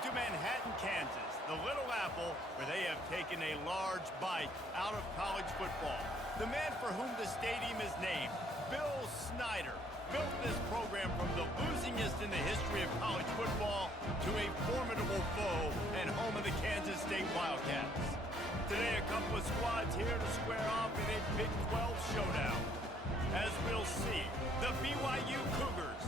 to Manhattan, Kansas, the Little Apple, where they have taken a large bite out of college football. The man for whom the stadium is named, Bill Snyder, built this program from the losingest in the history of college football to a formidable foe and home of the Kansas State Wildcats. Today, a couple of squads here to square off in a Big 12 showdown. As we'll see, the BYU Cougars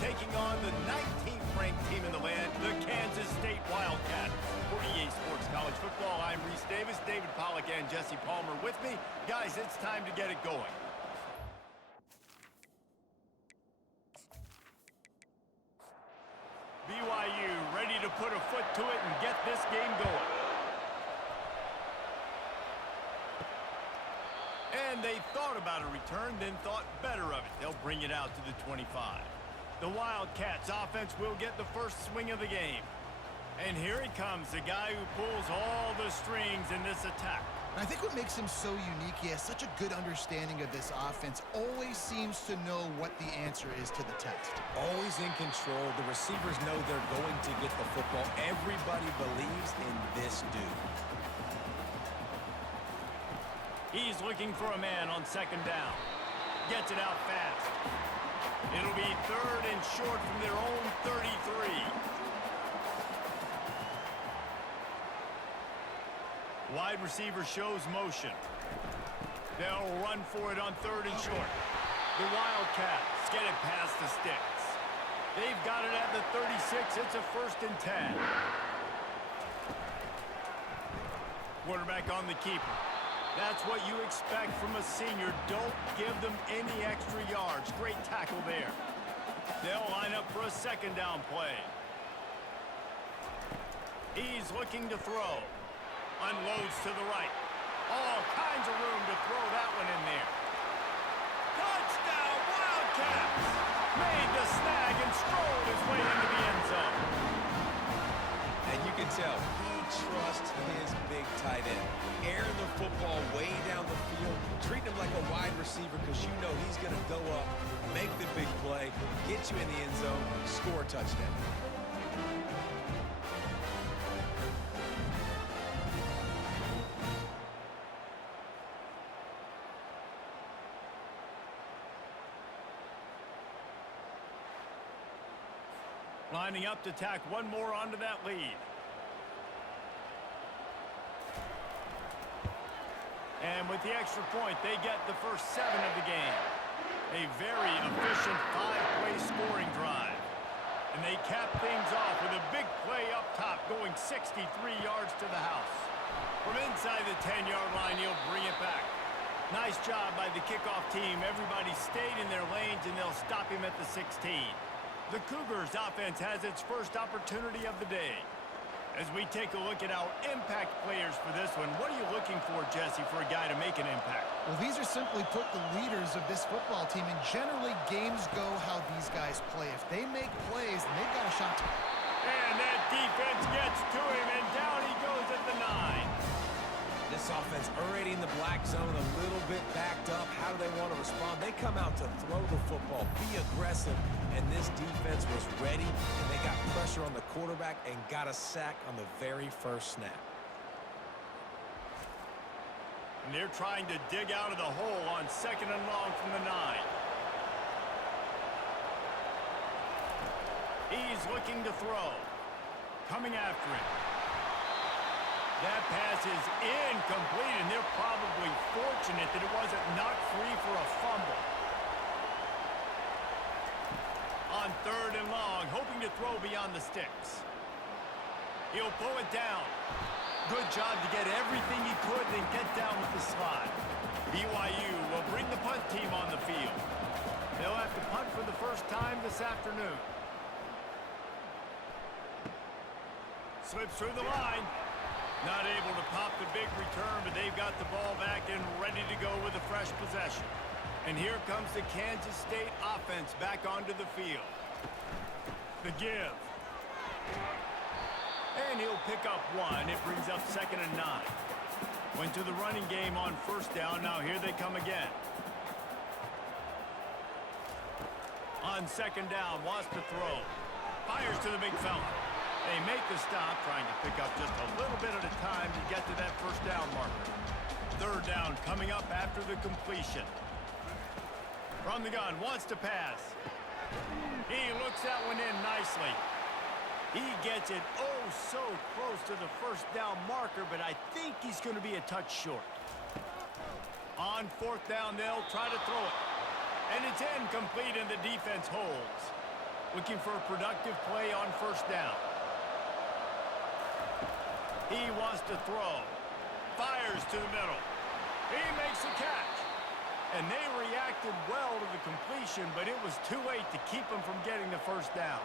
taking on the 19th ranked team in the land, the Kansas State Wildcats. For EA Sports College Football, I'm Reese Davis, David Pollack, and Jesse Palmer with me. Guys, it's time to get it going. BYU ready to put a foot to it and get this game going. And they thought about a return, then thought better of it. They'll bring it out to the 25. The Wildcats offense will get the first swing of the game. And here he comes, the guy who pulls all the strings in this attack. I think what makes him so unique, he has such a good understanding of this offense, always seems to know what the answer is to the test. Always in control. The receivers know they're going to get the football. Everybody believes in this dude. He's looking for a man on second down. Gets it out fast. It'll be third and short from their own 33. Wide receiver shows motion. They'll run for it on third and short. The Wildcats get it past the sticks. They've got it at the 36. It's a first and 10. Quarterback on the keeper. That's what you expect from a senior. Don't give them any extra yards. Great tackle there. They'll line up for a second down play. He's looking to throw. Unloads to the right. All kinds of room to throw that one in there. Touchdown, Wildcats! Made the snag and strolled his way into the end zone. And you can tell he trusts his big tight end. Airing the football way down the field, treating him like a wide receiver because you know he's going to go up, make the big play, get you in the end zone, score a touchdown. Lining up to tack one more onto that lead. And with the extra point, they get the first 7 of the game. A very efficient 5-play scoring drive. And they cap things off with a big play up top, going 63 yards to the house. From inside the 10-yard line, he'll bring it back. Nice job by the kickoff team. Everybody stayed in their lanes, and they'll stop him at the 16. The Cougars offense has its first opportunity of the day. As we take a look at our impact players for this one, what are you looking for, Jesse, for a guy to make an impact? Well, these are simply put the leaders of this football team, and generally games go how these guys play. If they make plays, then they've got a shot to... And that defense gets to him, and down he goes at the 9. This offense already in the black zone, a little bit backed up. How do they want to respond? They come out to throw the football, be aggressive, and this defense was ready, and they got pressure on the quarterback and got a sack on the very first snap. And they're trying to dig out of the hole on second and long from the 9. He's looking to throw. Coming after him. That pass is incomplete, and they're probably fortunate that it wasn't knocked free for a fumble. On third and long, hoping to throw beyond the sticks. He'll pull it down. Good job to get everything he could and get down with the slide. BYU will bring the punt team on the field. They'll have to punt for the first time this afternoon. Slips through the line. Not able to pop the big return, but they've got the ball back and ready to go with a fresh possession. And here comes the Kansas State offense back onto the field. The give. And he'll pick up 1. It brings up second and 9. Went to the running game on first down. Now here they come again. On second down, wants to throw. Fires to the big fella. They make the stop, trying to pick up just a little bit at a time to get to that first down marker. Third down coming up after the completion. From the gun, wants to pass. He looks that one in nicely. He gets it oh so close to the first down marker, but I think he's going to be a touch short. On fourth down, they'll try to throw it. And it's incomplete, and the defense holds. Looking for a productive play on first down. He wants to throw. Fires to the middle. He makes the catch. And they reacted well to the completion, but it was too late to keep him from getting the first down.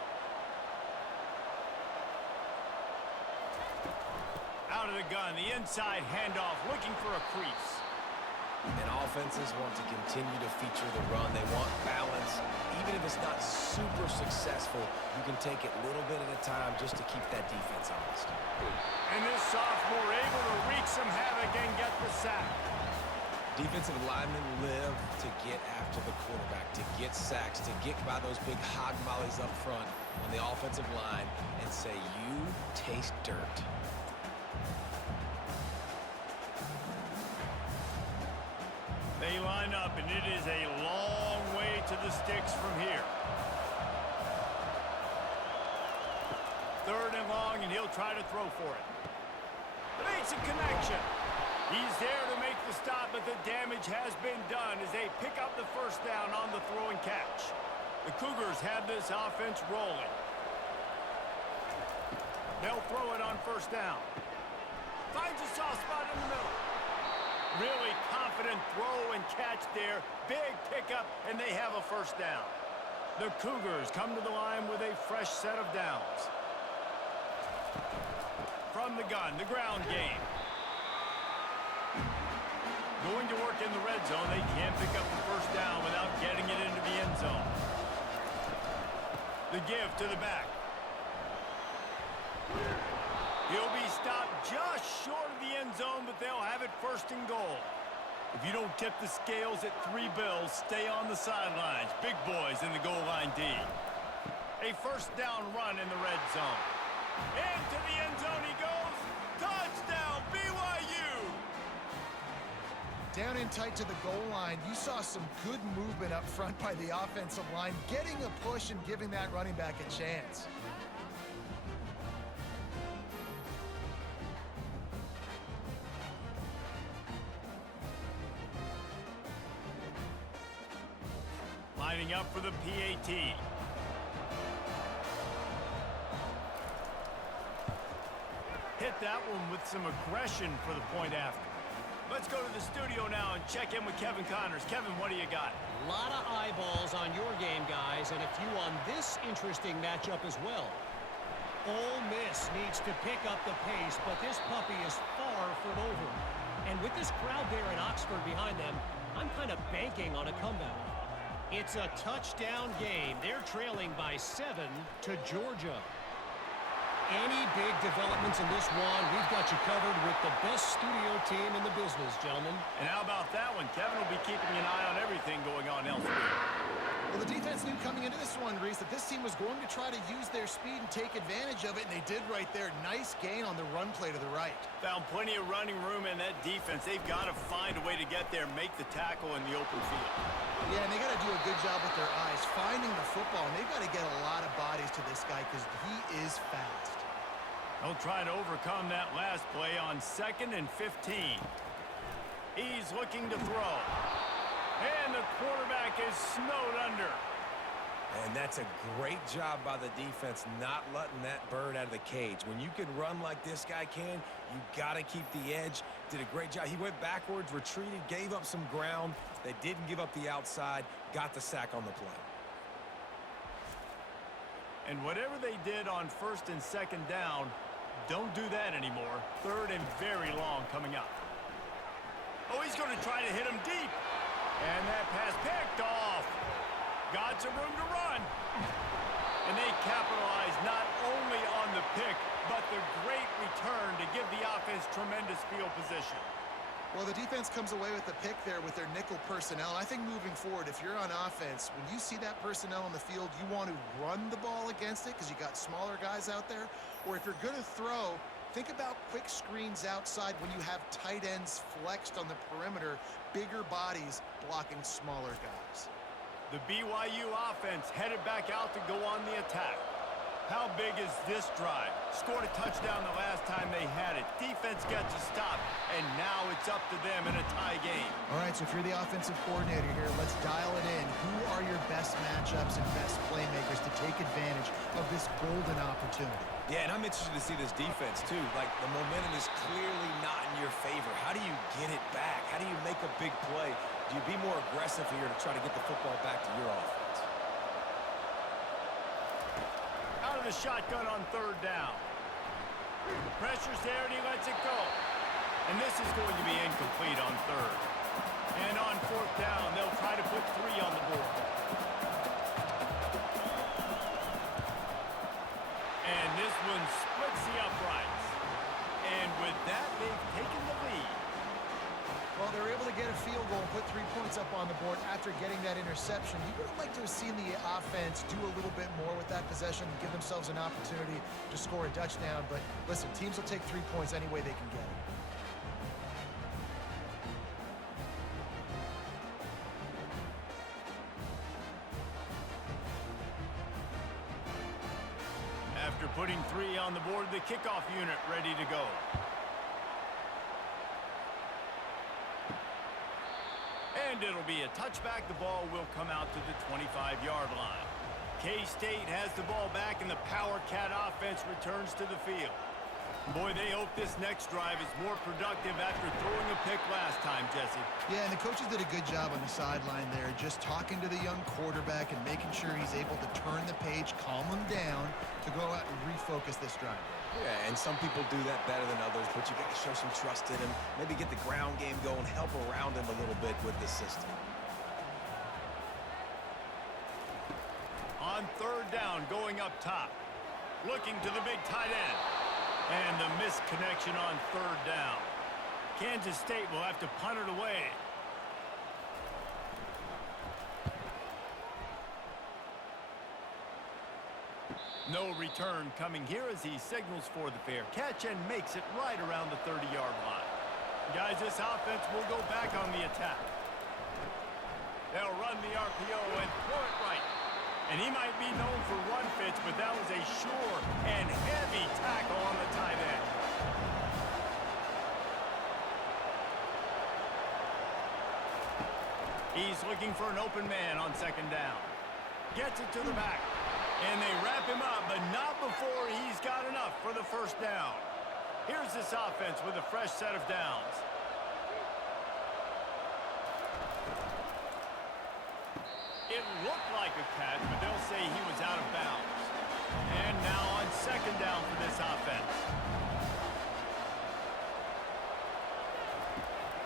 Out of the gun, the inside handoff, looking for a crease. And offenses want to continue to feature the run. They want balance. Even if it's not super successful, you can take it little bit at a time just to keep that defense honest. And this sophomore able to wreak some havoc and get the sack. Defensive linemen live to get after the quarterback, to get sacks, to get by those big hog mollies up front on the offensive line and say, you taste dirt. They line up, and it is a long way to the sticks from here. Third and long, and he'll try to throw for it. Makes a connection. He's there to make the stop, but the damage has been done as they pick up the first down on the throw and catch. The Cougars have this offense rolling. They'll throw it on first down. Finds a soft spot in the middle. Really confident throw and catch there. Big pickup, and they have a first down. The Cougars come to the line with a fresh set of downs. From the gun, the ground game. Going to work in the red zone. They can't pick up the first down without getting it into the end zone. The give to the back. He'll be stopped just short of the end zone, but they'll have it first and goal. If you don't tip the scales at 3 bills, stay on the sidelines. Big boys in the goal line D. A first down run in the red zone. Into the end zone he goes. Touchdown, BYU! Down in tight to the goal line, you saw some good movement up front by the offensive line, getting a push and giving that running back a chance. Lining up for the PAT. Hit that one with some aggression for the point after. Let's go to the studio now and check in with Kevin Connors. Kevin, what do you got? A lot of eyeballs on your game, guys, and a few on this interesting matchup as well. Ole Miss needs to pick up the pace, but this puppy is far from over. And with this crowd there in Oxford behind them, I'm kind of banking on a comeback. It's a touchdown game. They're trailing by 7 to Georgia. Any big developments in this one, we've got you covered with the best studio team in the business, gentlemen. And how about that one? Kevin will be keeping an eye on everything going on elsewhere. Well, the defense knew coming into this one, Reese, that this team was going to try to use their speed and take advantage of it, and they did right there. Nice gain on the run play to the right. Found plenty of running room in that defense. They've got to find a way to get there, make the tackle in the open field. Yeah, and they got to do a good job with their eyes, finding the football, and they've got to get a lot of bodies to this guy because he is fast. They'll try to overcome that last play on 2nd and 15. He's looking to throw. And the quarterback is snowed under. And that's a great job by the defense not letting that bird out of the cage. When you can run like this guy can, you got to keep the edge. Did a great job. He went backwards, retreated, gave up some ground. They didn't give up the outside, got the sack on the play. And whatever they did on 1st and 2nd down, don't do that anymore. 3rd and very long coming up. Oh, he's going to try to hit him deep. And that pass picked off. Got some room to run. And they capitalize not only on the pick, but the great return to give the offense tremendous field position. Well, the defense comes away with the pick there with their nickel personnel. I think moving forward, if you're on offense, when you see that personnel on the field, you want to run the ball against it because you got smaller guys out there. Or if you're going to throw, think about quick screens outside when you have tight ends flexed on the perimeter, bigger bodies blocking smaller guys. The BYU offense headed back out to go on the attack. How big is this drive? Scored a touchdown the last time they had it. Defense gets a stop, and now it's up to them in a tie game. All right, so if you're the offensive coordinator here, let's dial it in. Who are your best matchups and best playmakers to take advantage of this golden opportunity? Yeah, and I'm interested to see this defense, too. Like, the momentum is clearly not in your favor. How do you get it back? How do you make a big play? Do you be more aggressive here to try to get the football back to your offense? Out of the shotgun on third down. Pressure's there, and he lets it go. And this is going to be incomplete on third. And on fourth down, they'll try to put 3 on the board. And this one splits the uprights. And with that, they've taken the lead. Well, they were able to get a field goal and put 3 points up on the board after getting that interception. You would have liked to have seen the offense do a little bit more with that possession, give themselves an opportunity to score a touchdown. But listen, teams will take 3 points any way they can get it. After putting 3 on the board, the kickoff unit ready to go. And it'll be a touchback. The ball will come out to the 25-yard line. K-State has the ball back, and the Power Cat offense returns to the field. Boy, they hope this next drive is more productive after throwing a pick last time, Jesse. Yeah, and the coaches did a good job on the sideline there, just talking to the young quarterback and making sure he's able to turn the page, calm him down to go out and refocus this drive. Yeah, and some people do that better than others, but you got to show some trust in him, maybe get the ground game going, help around him a little bit with the system. On third down, going up top. Looking to the big tight end. And the missed connection on third down. Kansas State will have to punt it away. No return coming here as he signals for the fair catch and makes it right around the 30-yard line. Guys, this offense will go back on the attack. They'll run the RPO and throw it right. And he might be known for run fits, but that was a sure and heavy tackle on the tight end. He's looking for an open man on second down. Gets it to the back. And they wrap him up, but not before he's got enough for the first down. Here's this offense with a fresh set of downs. It looked like a catch, but they'll say he was out of bounds. And now on second down for this offense.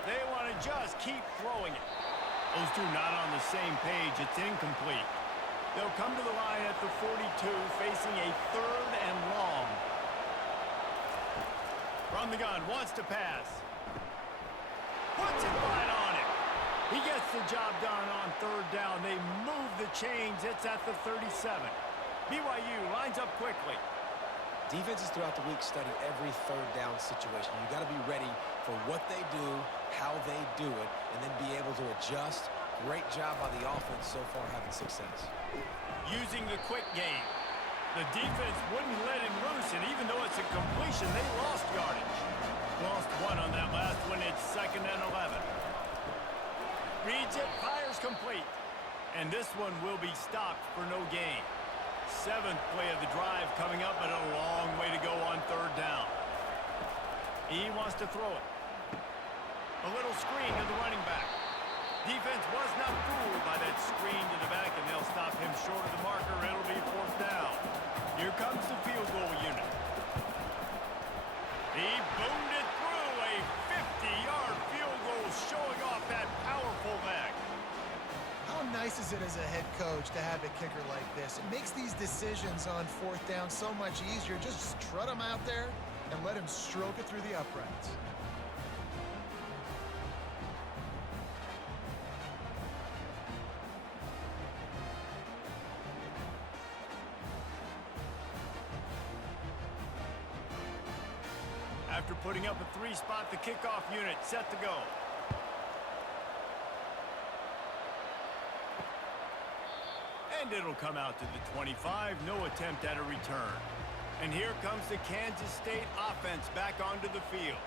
They want to just keep throwing it. Those two not on the same page. It's incomplete. They'll come to the line at the 42, facing a third and long. From the gun, wants to pass. Puts it right on it. He gets the job done on third down. They move the chains. It's at the 37. BYU lines up quickly. Defenses throughout the week study every third down situation. You got to be ready for what they do, how they do it, and then be able to adjust. Great job by the offense so far having success. Using the quick game. The defense wouldn't let him loose, and even though it's a completion, they lost yardage. Lost one on that last one. It's second and 11. Reads it, fires complete. And this one will be stopped for no gain. 7th play of the drive coming up, but a long way to go on third down. He wants to throw it. A little screen to the running back. Defense was not fooled by that screen to the back, and they'll stop him short of the marker. It'll be fourth down. Here comes the field goal unit. He boomed it through. A 50-yard field goal showing off that powerful leg. How nice is it as a head coach to have a kicker like this? It makes these decisions on fourth down so much easier. Just strut him out there and let him stroke it through the uprights. After putting up a 3-spot, the kickoff unit set to go. And it'll come out to the 25. No attempt at a return. And here comes the Kansas State offense back onto the field.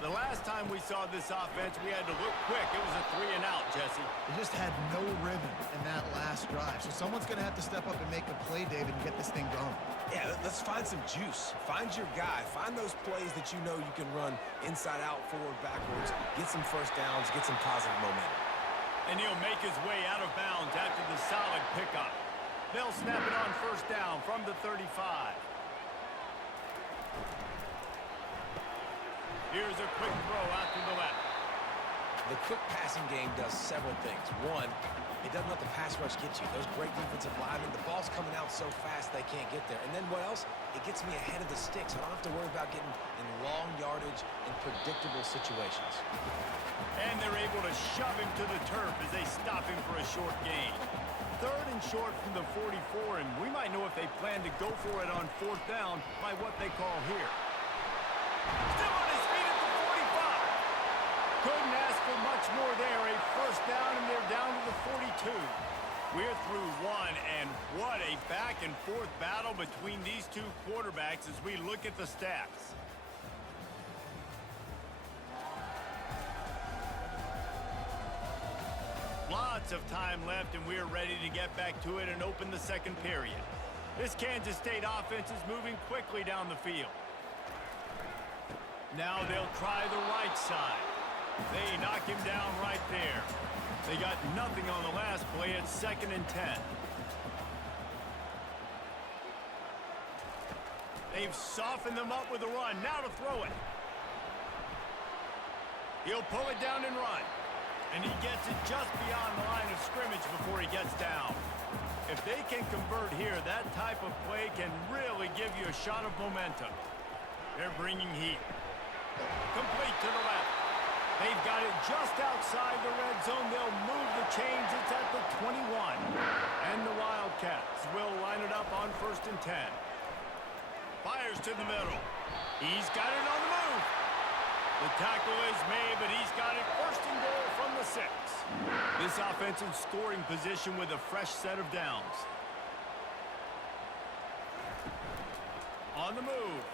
The last time we saw this offense, we had to look quick. It was a 3-and-out, Jesse. They just had no rhythm in that last drive. So someone's going to have to step up and make a play, David, and get this thing going. Yeah, let's find some juice. Find your guy. Find those plays that you know you can run inside out, forward, backwards. Get some first downs. Get some positive momentum. And he'll make his way out of bounds after the solid pickup. They'll snap it on first down from the 35. Here's a quick throw out to the left. The quick passing game does several things. One, it doesn't let the pass rush get you. Those great defensive linemen, the ball's coming out so fast they can't get there. And then what else? It gets me ahead of the sticks. I don't have to worry about getting in long yardage and predictable situations. And they're able to shove him to the turf as they stop him for a short gain. 3rd and short from the 44, and we might know if they plan to go for it on 4th down by what they call here. Still on his feet at the 45. Couldn't ask for much more there. A first down, and they're down to the 42. We're through one, and what a back-and-forth battle between these two quarterbacks as we look at the stats. Lots of time left, and we're ready to get back to it and open the second period. This Kansas State offense is moving quickly down the field. Now they'll try the right side. They knock him down right there. They got nothing on the last play. It's 2nd and 10. They've softened them up with a run. Now to throw it. He'll pull it down and run. And he gets it just beyond the line of scrimmage before he gets down. If they can convert here, that type of play can really give you a shot of momentum. They're bringing heat. Complete to the left. They've got it just outside the red zone. They'll move the chains. It's at the 21. And the Wildcats will line it up on 1st and 10. Fires to the middle. He's got it on the move. The tackle is made, but he's got it 1st and goal from the 6. This offensive scoring position with a fresh set of downs. On the move.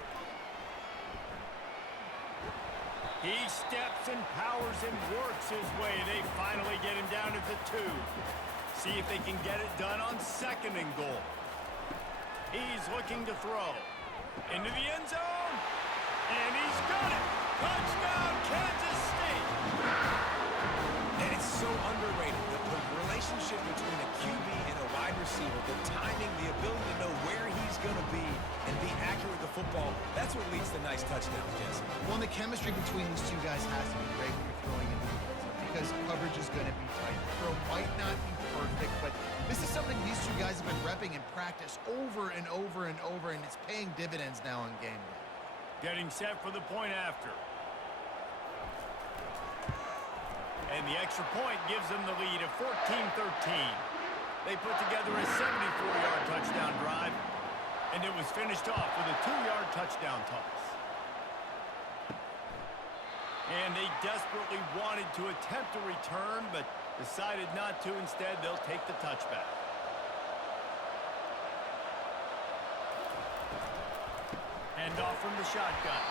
He steps and powers and works his way. They finally get him down at the 2. See if they can get it done on 2nd and goal. He's looking to throw. Into the end zone. And he's got it. Touchdown, Kansas State! And it's so underrated. The relationship between a QB and a wide receiver, the timing, the ability to know where he's going to be and be accurate with the football, that's what leads to nice touchdowns, Jesse. Well, the chemistry between these two guys has to be great when you're throwing in because coverage is going to be tight. The throw might not be perfect, but this is something these two guys have been repping in practice over and over and over, and it's paying dividends now on game day. Getting set for the point after. And the extra point gives them the lead of 14-13. They put together a 74-yard touchdown drive, and it was finished off with a 2-yard touchdown toss. And they desperately wanted to attempt a return, but decided not to. Instead, they'll take the touchback. Hand off from the shotgun.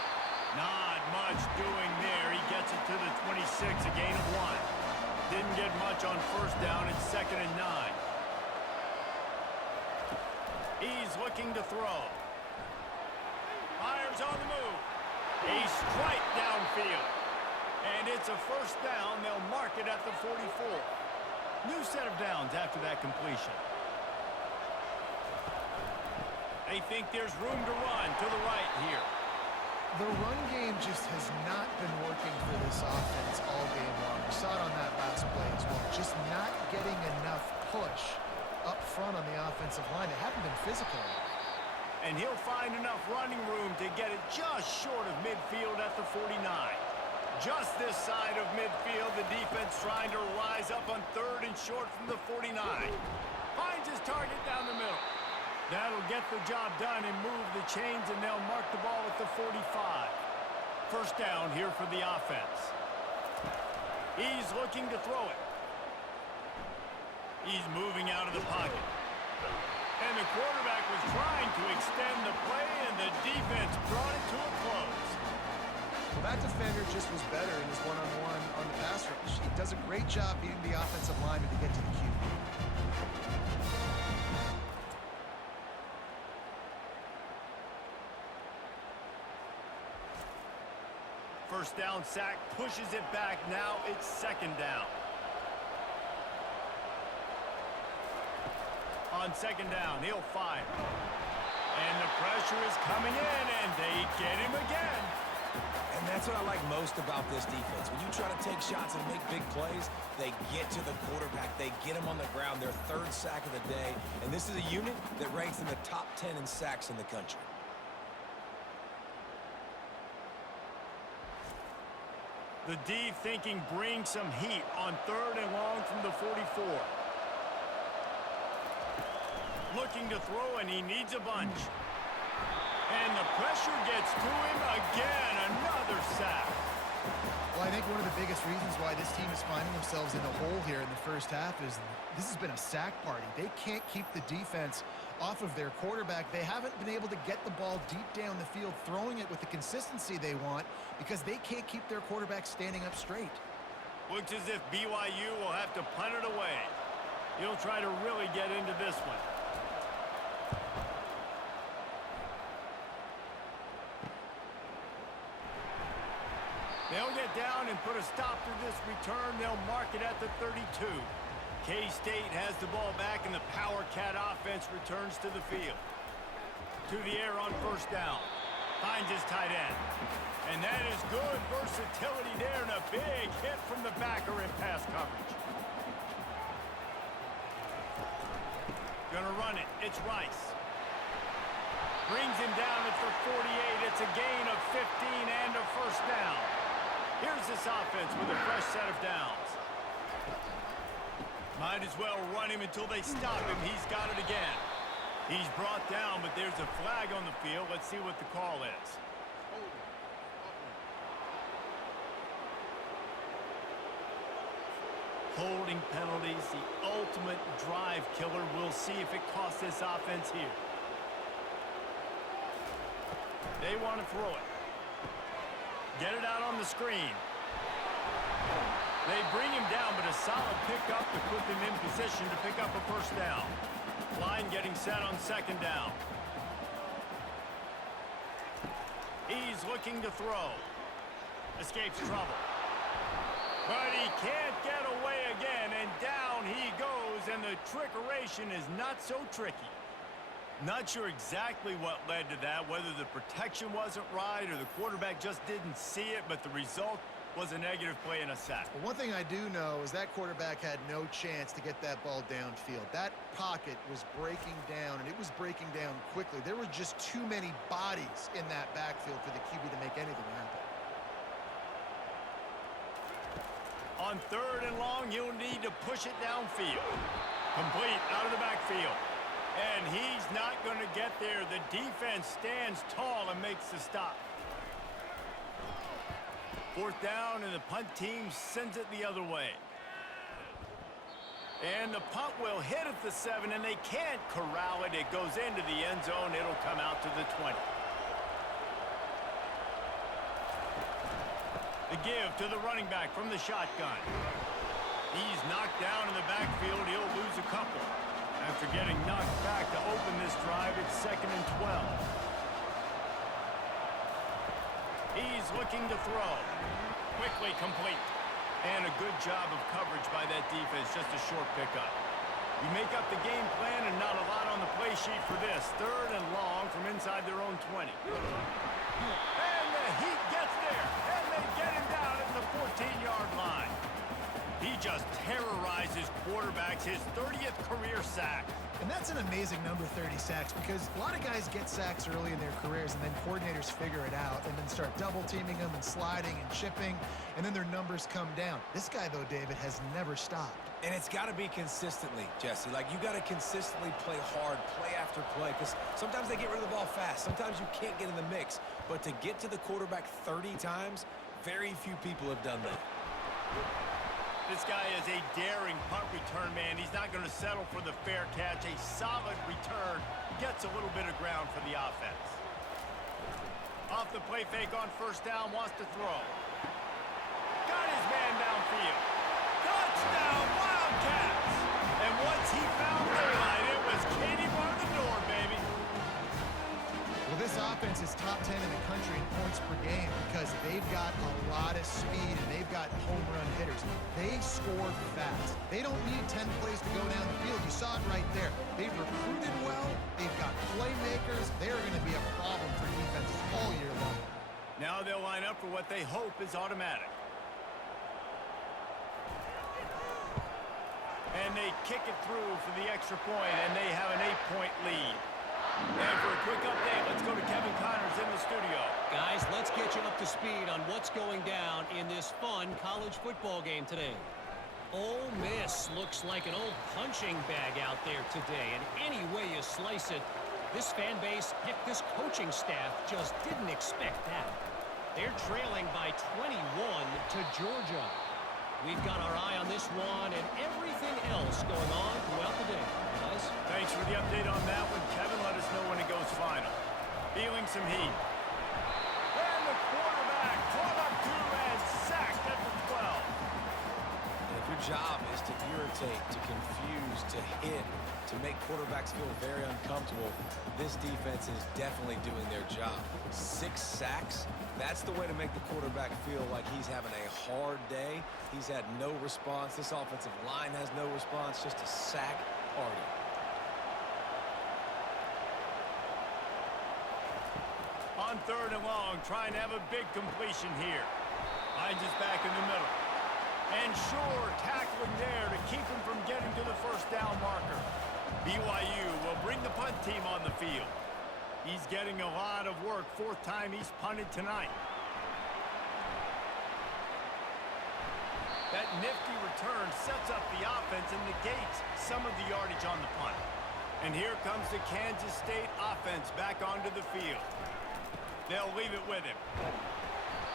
Not much doing there. He gets it to the 26, a gain of 1. Didn't get much on 1st down. It's 2nd and 9. He's looking to throw. Fires on the move. A strike downfield. And it's a 1st down. They'll mark it at the 44. New set of downs after that completion. They think there's room to run to the right here. The run game just has not been working for this offense all game long. We saw it on that last play as well. Just not getting enough push up front on the offensive line. They haven't been physical enough. And he'll find enough running room to get it just short of midfield at the 49. Just this side of midfield, the defense trying to rise up on 3rd and short from the 49. Finds his target down the middle. That'll get the job done and move the chains, and they'll mark the ball at the 45. first down here for the offense. He's looking to throw it. He's moving out of the pocket. And the quarterback was trying to extend the play, and the defense brought it to a close. Well, that defender just was better in his one-on-one on the pass rush. He does a great job beating the offensive lineman to get to the QB. First down sack, pushes it back. Now it's second down. On second down, he'll fire. And the pressure is coming in, and they get him again. And that's what I like most about this defense. When you try to take shots and make big plays, they get to the quarterback. They get him on the ground, their third sack of the day. And this is a unit that ranks in the top 10 in sacks in the country. The D thinking bring some heat on third and long from the 44. Looking to throw, and he needs a bunch. And the pressure gets to him again. Another sack. Well, I think one of the biggest reasons why this team is finding themselves in the hole here in the first half is this has been a sack party. They can't keep the defense off of their quarterback. They haven't been able to get the ball deep down the field, throwing it with the consistency they want because they can't keep their quarterback standing up straight. Looks as if BYU will have to punt it away. He'll try to really get into this one. They'll get down and put a stop to this return. They'll mark it at the 32. K-State has the ball back, and the Power Cat offense returns to the field. To the air on first down. Finds his tight end. And that is good versatility there, and a big hit from the backer in pass coverage. Gonna run it. It's Rice. Brings him down at the 48. It's a gain of 15 and a first down. Here's this offense with a fresh set of downs. Might as well run him until they stop him. He's got it again. He's brought down, but there's a flag on the field. Let's see what the call is. Holding penalties, the ultimate drive killer. We'll see if it costs this offense here. They want to throw it. Get it out on the screen. They bring him down, but a solid pickup to put them in position to pick up a first down. Line getting set on second down. He's looking to throw. Escapes trouble. But he can't get away again, and down he goes, and the trickeration is not so tricky. Not sure exactly what led to that, whether the protection wasn't right or the quarterback just didn't see it, but the result was a negative play and a sack. Well, one thing I do know is that quarterback had no chance to get that ball downfield. That pocket was breaking down, and it was breaking down quickly. There were just too many bodies in that backfield for the QB to make anything happen. On third and long, he'll need to push it downfield. Complete out of the backfield. And he's not going to get there. The defense stands tall and makes the stop. Fourth down, and the punt team sends it the other way. And the punt will hit at the 7, and they can't corral it. It goes into the end zone. It'll come out to the 20. The give to the running back from the shotgun. He's knocked down in the backfield. He'll lose a couple. After getting knocked back to open this drive, it's second and 12. He's looking to throw. Quickly complete. And a good job of coverage by that defense. Just a short pickup. You make up the game plan and not a lot on the play sheet for this. Third and long from inside their own 20. And the Heat gets there. And they get him down at the 14-yard line. He He just terrorizes quarterbacks, his 30th career sack. And that's an amazing number, 30 sacks, because a lot of guys get sacks early in their careers, and then coordinators figure it out and then start double-teaming them and sliding and chipping, and then their numbers come down. This guy, though, David, has never stopped. And it's got to be consistently, Jesse. Like, you got to consistently play hard, play after play, because sometimes they get rid of the ball fast. Sometimes you can't get in the mix. But to get to the quarterback 30 times, very few people have done that. This guy is a daring punt return man. He's not going to settle for the fair catch. A solid return. Gets a little bit of ground for the offense. Off the play fake on first down. Wants to throw. Got his man downfield. Touchdown, Wildcats! And once he found daylight, it was Katie bar the door, baby. Well, this offense is top 10 in the country in points per game because they've got a lot of speed and they've got home run hitters. They score fast. They don't need 10 plays to go down the field. You saw it right there. They've recruited well. They've got playmakers. They're going to be a problem for defenses all year long. Now they'll line up for what they hope is automatic. And they kick it through for the extra point, and they have an 8-point lead. And for a quick update, let's go to Kevin Connors in the studio. Guys, let's get you up to speed on what's going down in this fun college football game today. Ole Miss looks like an old punching bag out there today, and any way you slice it, this fan base, heck, this coaching staff just didn't expect that. They're trailing by 21 to Georgia. We've got our eye on this one and everything else going on throughout the day. Guys? Thanks for the update on that one, Kevin. Let us know when it goes final. Feeling some heat. And the quarterback caught up to and sacked at the 12. And if your job is to irritate, to confuse, to hit, to make quarterbacks feel very uncomfortable, this defense is definitely doing their job. 6 sacks, that's the way to make the quarterback feel like he's having a hard day. He's had no response. This offensive line has no response, just a sack party. On 3rd and long, trying to have a big completion here. Hines is back in the middle. And Shore tackling there to keep him from getting to the first down marker. BYU will bring the punt team on the field. He's getting a lot of work. 4th time he's punted tonight. That nifty return sets up the offense and negates some of the yardage on the punt. And here comes the Kansas State offense back onto the field. They'll leave it with him.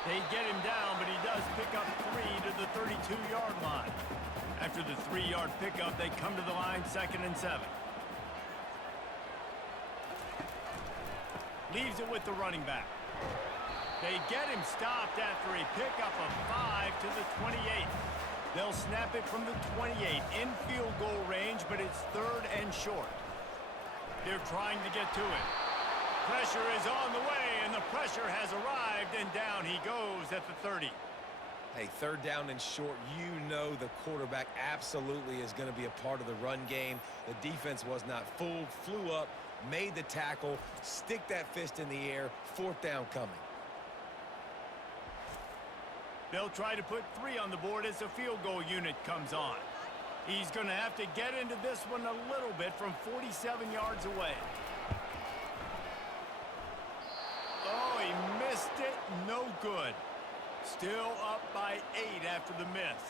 They get him down, but he does pick up 3 to the 32-yard line. After the 3-yard pickup, they come to the line 2nd and 7. Leaves it with the running back. They get him stopped after a pickup of 5 to the 28. They'll snap it from the 28 in field goal range, but it's 3rd and short. They're trying to get to it. Pressure is on the way, and the pressure has arrived, and down he goes at the 30. Hey, 3rd down and short, you know the quarterback absolutely is going to be a part of the run game. The defense was not fooled, flew up, made the tackle, stick that fist in the air, 4th down coming. They'll try to put 3 on the board as the field goal unit comes on. He's going to have to get into this one a little bit from 47 yards away. Oh, he missed it. No good. Still up by 8 after the miss.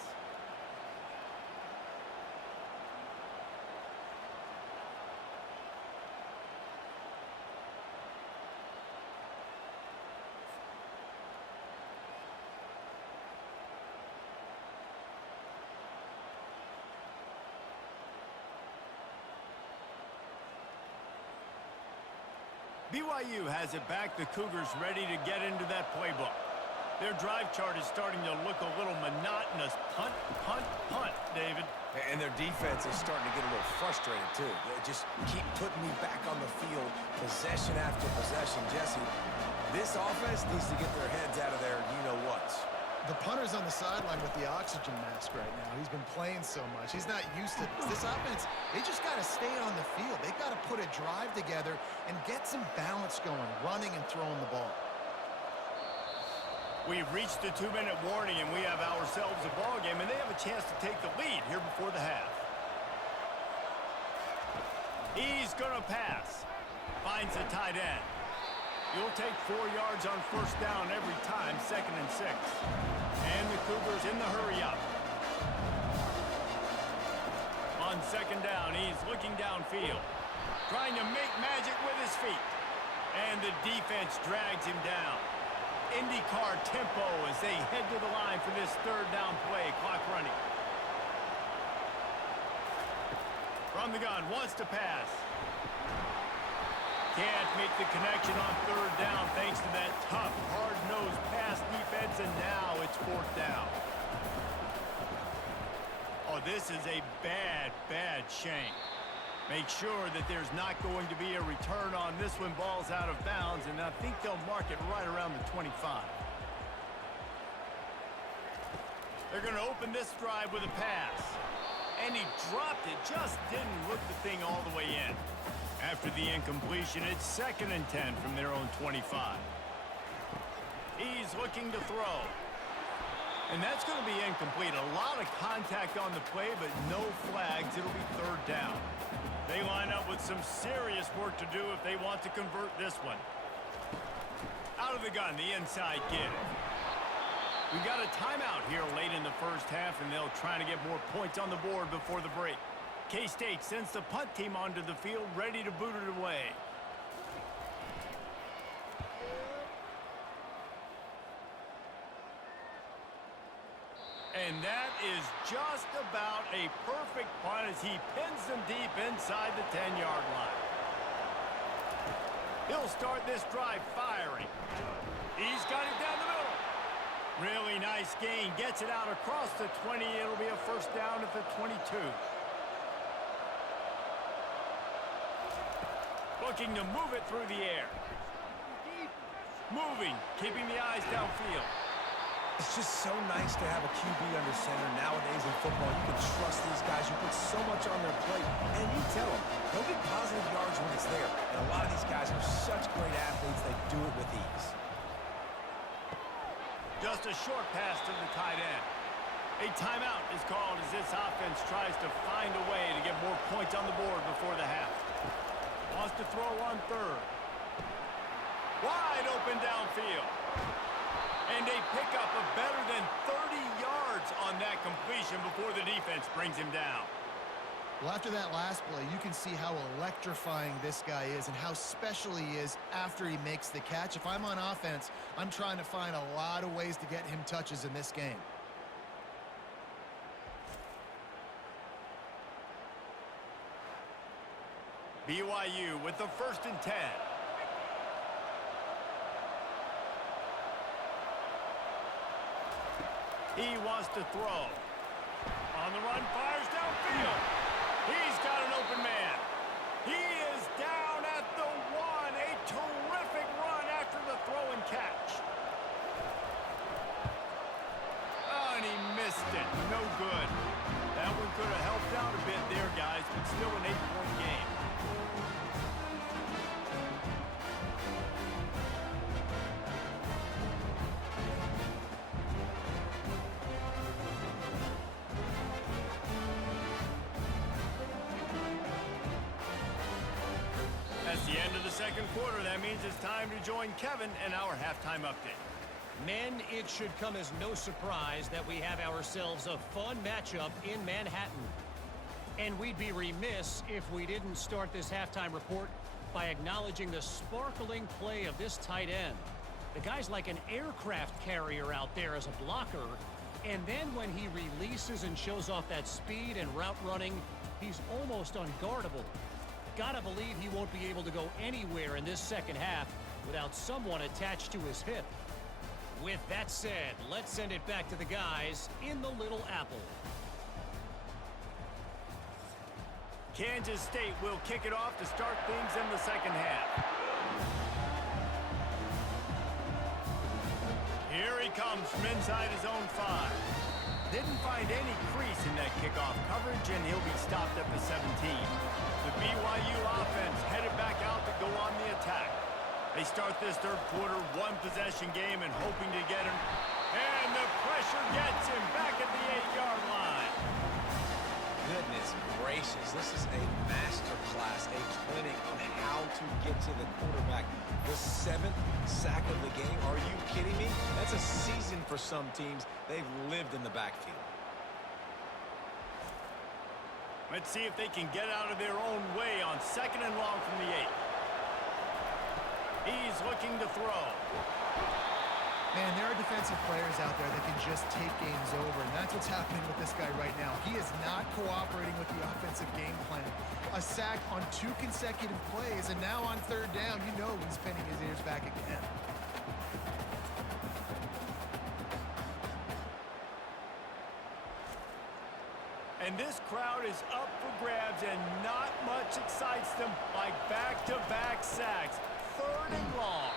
BYU has it back. The Cougars ready to get into that playbook. Their drive chart is starting to look a little monotonous. Punt, punt, punt, David. And their defense is starting to get a little frustrated, too. They just keep putting me back on the field, possession after possession. Jesse, this offense needs to get their heads out of their you-know-whats. The punter's on the sideline with the oxygen mask right now. He's been playing so much. He's not used to this. This offense, they just got to stay on the field. They've got to put a drive together and get some balance going, running and throwing the ball. We've reached the 2-minute warning, and we have ourselves a ball game, and they have a chance to take the lead here before the half. He's going to pass. Finds the tight end. You'll take 4 yards on first down every time, 2nd and 6. And the Cougars in the hurry-up. On 2nd down, he's looking downfield. Trying to make magic with his feet. And the defense drags him down. IndyCar tempo as they head to the line for this 3rd down play. Clock running. From the gun, wants to pass. Can't make the connection on 3rd down thanks to that tough, hard-nosed pass defense, and now it's 4th down. Oh, this is a bad, bad shank. Make sure that there's not going to be a return on this when ball's out of bounds, and I think they'll mark it right around the 25. They're going to open this drive with a pass. And he dropped it, just didn't look the thing all the way in. After the incompletion, it's 2nd and 10 from their own 25. He's looking to throw. And that's going to be incomplete. A lot of contact on the play, but no flags. It'll be 3rd down. They line up with some serious work to do if they want to convert this one. Out of the gun, the inside give. We've got a timeout here late in the first half, and they'll try to get more points on the board before the break. K-State sends the punt team onto the field, ready to boot it away. And that is just about a perfect punt as he pins them deep inside the 10-yard line. He'll start this drive firing. He's got it down the middle. Really nice gain. Gets it out across the 20. It'll be a 1st down at the 22. Looking to move it through the air. Moving, keeping the eyes downfield. It's just so nice to have a QB under center nowadays in football. You can trust these guys. You put so much on their plate, and you tell them they'll get positive yards when it's there. And a lot of these guys are such great athletes, they do it with ease. Just a short pass to the tight end. A timeout is called as this offense tries to find a way to get more points on the board before the half. Wants to throw on 3rd. Wide open downfield. And they pick up a better than 30 yards on that completion before the defense brings him down. Well, after that last play, you can see how electrifying this guy is and how special he is after he makes the catch. If I'm on offense, I'm trying to find a lot of ways to get him touches in this game. BYU with the 1st and 10. He wants to throw. On the run, fires downfield. He's got an open man. He is down at the 1. A terrific run after the throw and catch. Oh, and he missed it. No good. That one could have helped out a bit there, guys, but still an 8-point game. That's the end of the 2nd quarter. That means it's time to join Kevin in our halftime update. Men, it should come as no surprise that we have ourselves a fun matchup in Manhattan. And we'd be remiss if we didn't start this halftime report by acknowledging the sparkling play of this tight end. The guy's like an aircraft carrier out there as a blocker. And then when he releases and shows off that speed and route running, he's almost unguardable. Gotta believe he won't be able to go anywhere in this 2nd half without someone attached to his hip. With that said, let's send it back to the guys in the Little Apple. Kansas State will kick it off to start things in the 2nd half. Here he comes from inside his own 5. Didn't find any crease in that kickoff coverage, and he'll be stopped at the 17. The BYU offense headed back out to go on the attack. They start this third quarter, one-possession game and hoping to get him. And the pressure gets him back at the 8-yard line. Goodness gracious, this is a master class, a clinic on how to get to the quarterback. The 7th sack of the game, are you kidding me? That's a season for some teams. They've lived in the backfield. Let's see if they can get out of their own way on 2nd and long from the 8. He's looking to throw. Man, there are defensive players out there that can just take games over, and that's what's happening with this guy right now. He is not cooperating with the offensive game plan. A sack on 2 consecutive plays, and now on 3rd down, you know he's pinning his ears back again. And this crowd is up for grabs, and not much excites them like back-to-back sacks. 3rd and long.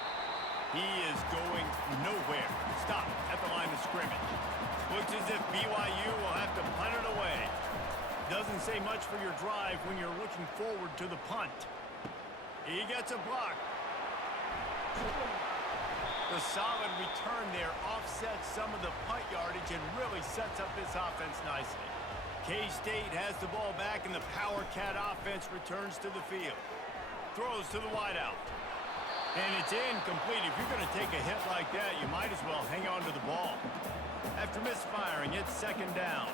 He is going nowhere. Stop at the line of scrimmage. Looks as if BYU will have to punt it away. Doesn't say much for your drive when you're looking forward to the punt. He gets a block. The solid return there offsets some of the punt yardage and really sets up this offense nicely. K-State has the ball back, and the Power Cat offense returns to the field. Throws to the wideout. And it's incomplete. If you're going to take a hit like that, you might as well hang on to the ball. After misfiring, it's 2nd down.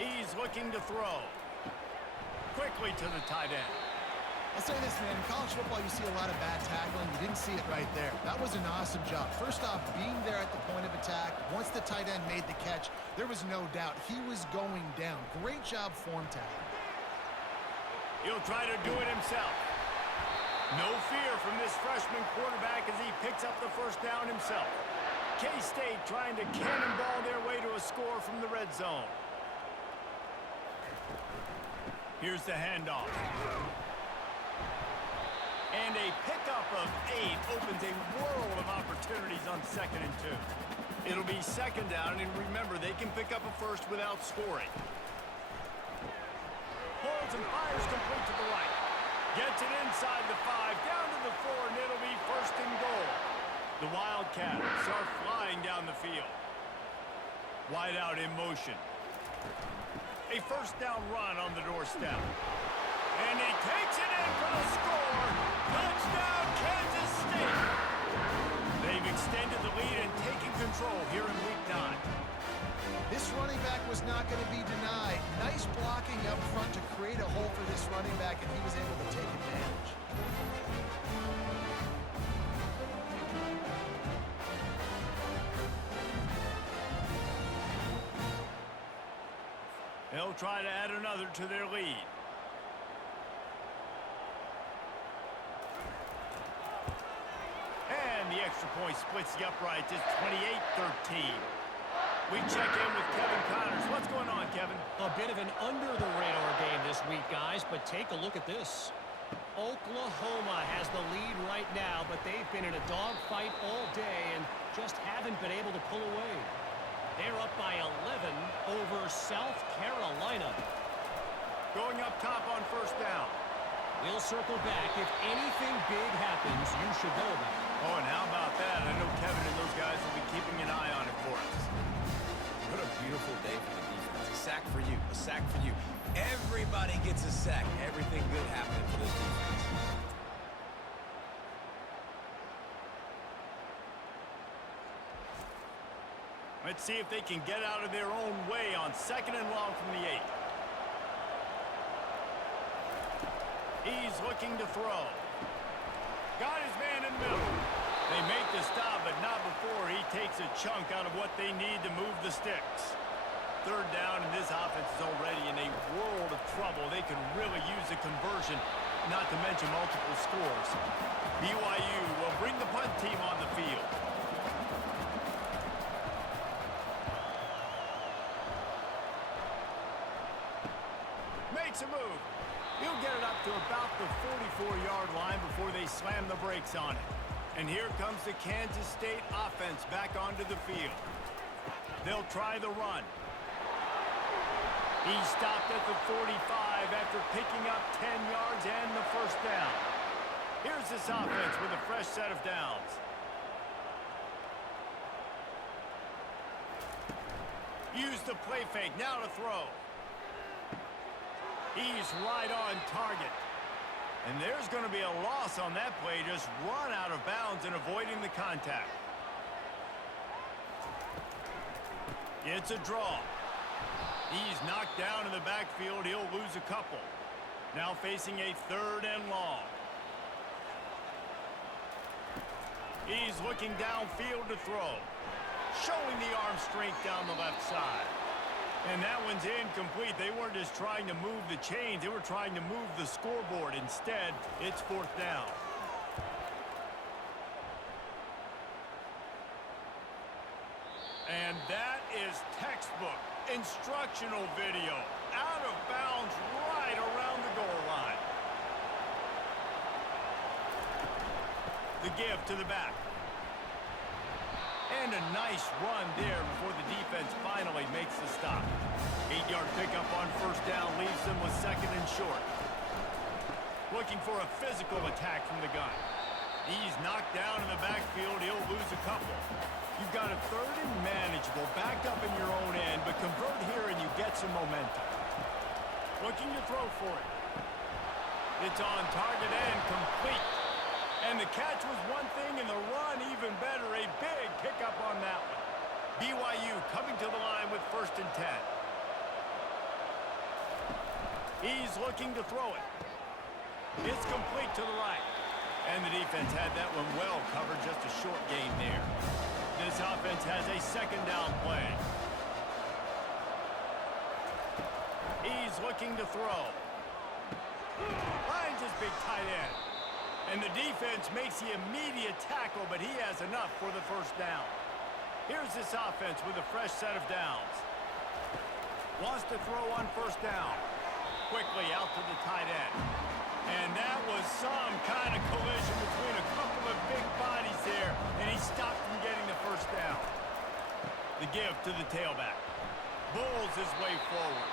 He's looking to throw. Quickly to the tight end. I'll say this, man. In college football, you see a lot of bad tackling. You didn't see it right there. That was an awesome job. First off, being there at the point of attack. Once the tight end made the catch, there was no doubt he was going down. Great job form tackling. He'll try to do it himself. No fear from this freshman quarterback as he picks up the 1st down himself. K-State trying to cannonball their way to a score from the red zone. Here's the handoff. And a pickup of 8 opens a world of opportunities on 2nd and 2. It'll be 2nd down, and remember, they can pick up a first without scoring. Holds and fires complete to the right. Gets it inside the 5, down to the 4, and it'll be 1st and goal. The Wildcats are flying down the field. Wide out in motion. A 1st down run on the doorstep. And he takes it in for the score. Touchdown, Kansas State. They've extended the lead and taken control here in Week 9. This running back was not going to be denied. Nice blocking up front to create a hole for this running back, and he was able to take advantage. They'll try to add another to their lead. And the extra point splits the uprights. It's 28-13. We check in with Kevin Connors. What's going on, Kevin? A bit of an under-the-radar game this week, guys, but take a look at this. Oklahoma has the lead right now, but they've been in a dogfight all day and just haven't been able to pull away. They're up by 11 over South Carolina. Going up top on 1st down. We'll circle back. If anything big happens, you should know about it. Oh, and how about that? I know Kevin and those guys will be keeping an eye on it for us. What a beautiful day for the defense. A sack for you. A sack for you. Everybody gets a sack. Everything good happening for this defense. Let's see if they can get out of their own way on 2nd and long from the 8. He's looking to throw. Got his man in the middle. They make the stop, but not before he takes a chunk out of what they need to move the sticks. 3rd down, and this offense is already in a world of trouble. They could really use a conversion, not to mention multiple scores. BYU will bring the punt team on the field. Makes a move. He'll get it up to about the 44-yard line before they slam the brakes on it. And here comes the Kansas State offense back onto the field. They'll try the run. He stopped at the 45 after picking up 10 yards and the 1st down. Here's this offense with a fresh set of downs. Use the play fake, now to throw. He's right on target. And there's going to be a loss on that play, just run out of bounds and avoiding the contact. It's a draw. He's knocked down in the backfield. He'll lose a couple. Now facing a 3rd and long. He's looking downfield to throw. Showing the arm strength down the left side. And that one's incomplete. They weren't just trying to move the chains. They were trying to move the scoreboard. Instead, it's 4th down. And that is textbook instructional video. Out of bounds right around the goal line. The give to the back. And a nice run there before the defense finally makes the stop. 8-yard pickup on 1st down leaves them with 2nd and short. Looking for a physical attack from the gun. He's knocked down in the backfield. He'll lose a couple. You've got a 3rd and manageable, backed up in your own end, but convert here and you get some momentum. Looking to throw for it. It's on target and complete. And the catch was one thing, and the run even better. A big pickup on that one. BYU coming to the line with 1st and 10. He's looking to throw it. It's complete to the right. And the defense had that one well covered, just a short gain there. This offense has a 2nd down play. He's looking to throw. Finds his big tight end. And the defense makes the immediate tackle, but he has enough for the 1st down. Here's this offense with a fresh set of downs. Wants to throw on 1st down. Quickly out to the tight end. And that was some kind of collision between a couple of big bodies there, and he stopped from getting the 1st down. The give to the tailback. Bulls his way forward.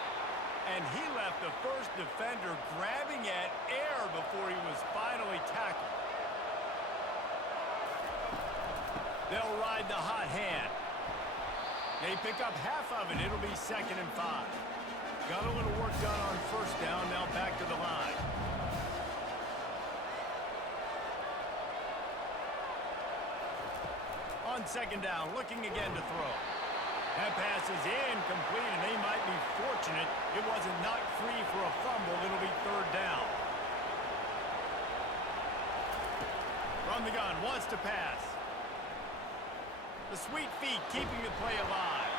And he left the 1st defender grabbing at air before he was finally tackled. They'll ride the hot hand. They pick up half of it. It'll be 2nd and 5. Got a little work done on 1st down. Now back to the line. On 2nd down, looking again to throw. That pass is incomplete, and they might be fortunate it wasn't knocked free for a fumble. It'll be 3rd down. From the gun, wants to pass. The sweet feet keeping the play alive.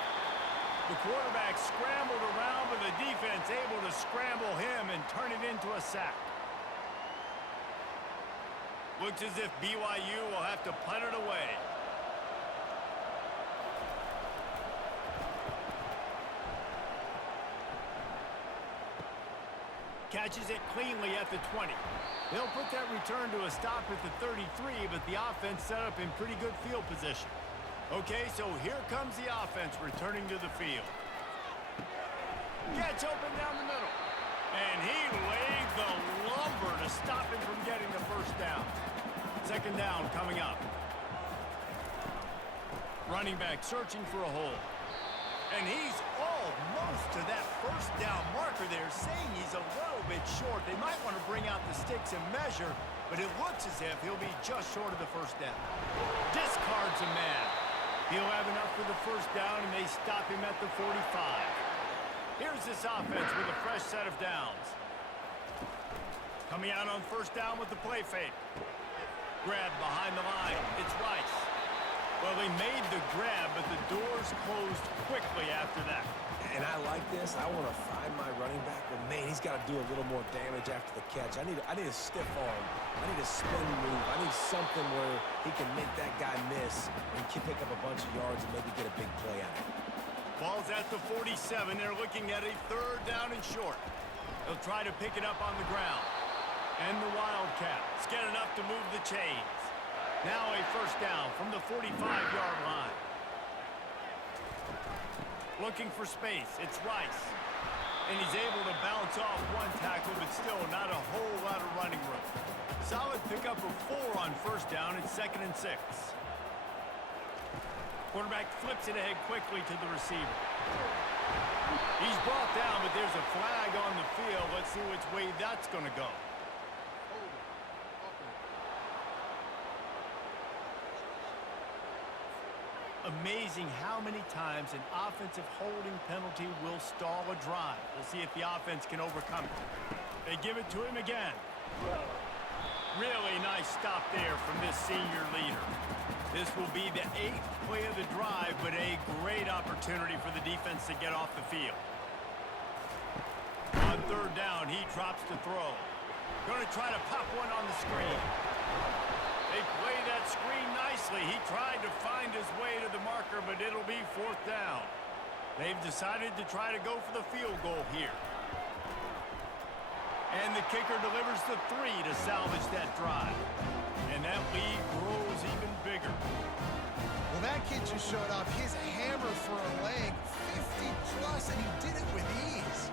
The quarterback scrambled around, but the defense able to scramble him and turn it into a sack. Looks as if BYU will have to punt it away. Catches it cleanly at the 20. They'll put that return to a stop at the 33, but the offense set up in pretty good field position. Okay, so here comes the offense returning to the field. Gets open down the middle. And he laid the lumber to stop him from getting the 1st down. 2nd down coming up. Running back searching for a hole. And he's almost to that 1st down marker there, saying he's a little bit short. They might want to bring out the sticks and measure, but it looks as if he'll be just short of the 1st down. Discards a man. He'll have enough for the 1st down, and they stop him at the 45. Here's this offense with a fresh set of downs. Coming out on 1st down with the play fake. Grab behind the line. It's Rice. Well, they made the grab, but the doors closed quickly after that. And I like this. I want to find my running back, but man, he's got to do a little more damage after the catch. I need a stiff arm. I need a spin move. I need something where he can make that guy miss and pick up a bunch of yards and maybe get a big play out of it. Ball's at the 47. They're looking at a 3rd down and short. They'll try to pick it up on the ground. And the Wildcats get enough to move the chains. Now a 1st down from the 45-yard line. Looking for space. It's Rice. And he's able to bounce off one tackle, but still not a whole lot of running room. Solid pickup of 4 on first down and 2nd and 6. Quarterback flips it ahead quickly to the receiver. He's brought down, but there's a flag on the field. Let's see which way that's going to go. Amazing how many times an offensive holding penalty will stall a drive. We'll see if the offense can overcome it. They give it to him again. Really nice stop there from this senior leader. This will be the 8th play of the drive, but a great opportunity for the defense to get off the field. On third down, he drops to throw. Going to try to pop one on the screen. They play that screen nicely. He tried to find his way to the marker, but it'll be 4th down. They've decided to try to go for the field goal here. And the kicker delivers the 3 to salvage that drive. And that lead grows even bigger. Well, that kid just showed off his hammer for a leg, 50+, and he did it with ease.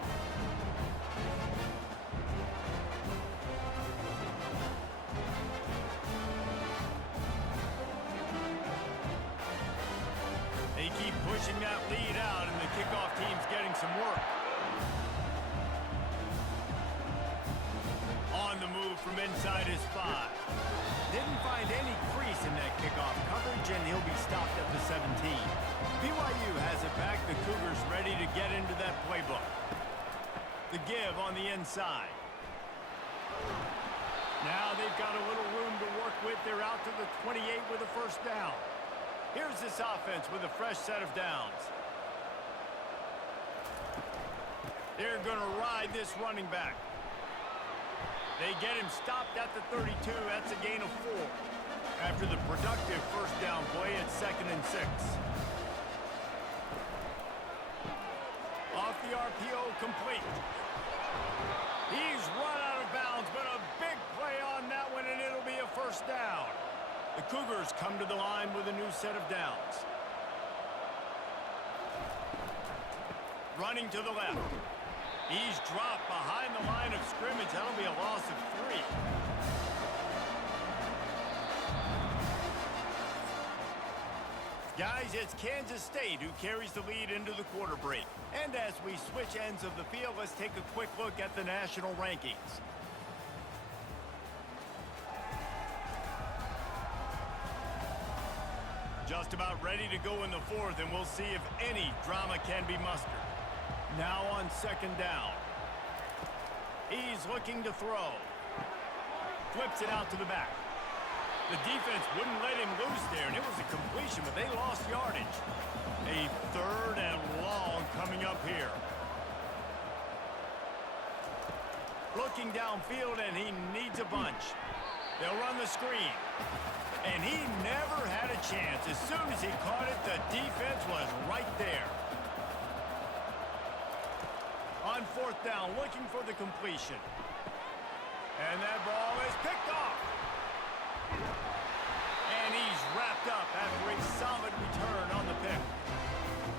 They keep pushing that lead out, and the kickoff team's getting some work. On the move from inside his 5. Didn't find any crease in that kickoff coverage, and he'll be stopped at the 17. BYU has it back. The Cougars ready to get into that playbook. The give on the inside. Now they've got a little room to work with. They're out to the 28 with a first down. Here's this offense with a fresh set of downs. They're going to ride this running back. They get him stopped at the 32. That's a gain of 4. After the productive first down play, it's 2nd and 6. Off the RPO, complete. He's run out of bounds, but a big play on that one, and it'll be a first down. The Cougars come to the line with a new set of downs. Running to the left. He's dropped behind the line of scrimmage. That'll be a loss of 3. Guys, it's Kansas State who carries the lead into the quarter break. And as we switch ends of the field, let's take a quick look at the national rankings. Just about ready to go in the 4th, and we'll see if any drama can be mustered. Now on 2nd down. He's looking to throw. Flips it out to the back. The defense wouldn't let him loose there, and it was a completion, but they lost yardage. A 3rd and long coming up here. Looking downfield, and he needs a bunch. They'll run the screen. And he never had a chance. As soon as he caught it, the defense was right there. On 4th down, looking for the completion. And that ball is picked off. And he's wrapped up after a solid return on the pick.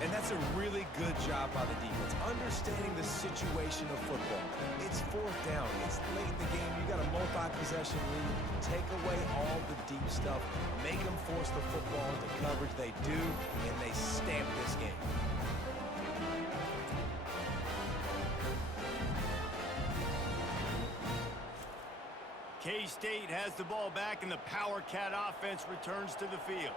And that's a really good job by the defense, understanding the situation of football. It's 4th down. It's late in the game. You got a multi-possession lead. Take away all the deep stuff. Make them force the football into coverage. They do, and they stamp this game. K-State has the ball back, and the Power Cat offense returns to the field.